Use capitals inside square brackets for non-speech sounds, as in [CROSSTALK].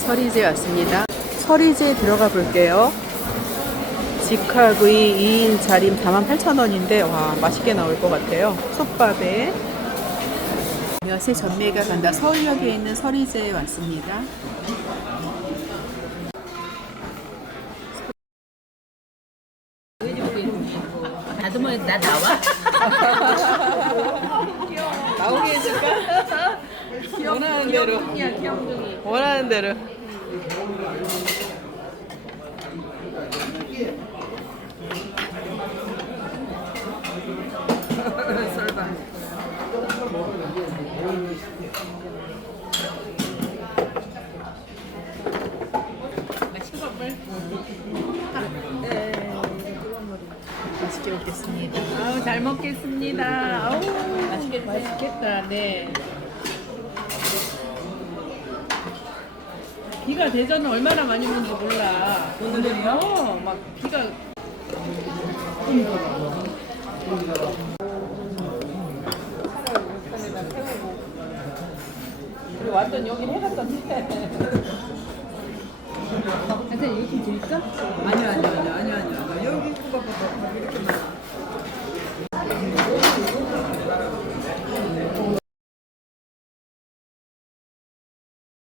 서리제 왔습니다. 서리제 들어가 볼게요. 직화구이 2인 자림 48,000원인데 와 맛있게 나올 것 같아요. 솥밥에 몇의 전매가 간다. 서울역에 있는 서리제에 왔습니다. 나도 뭐나 나와? [LAUGHS] 나오게 해줄까? 원하는 대로. 원하는 대로. 썰반. 맛있게 먹겠습니다. 아우 잘 먹겠습니다. 아우 맛있겠다. 맛있겠다. 네. 비가 대전은 얼마나 많이 오는지 몰라. 오늘이요? 어, 막 비가 그리고 완전 여기. 선생님 이거 좀 드릴까? 아니요, 아니요, 아니요, 아니요, 아니요. 여기 그거보다 이렇게 많아.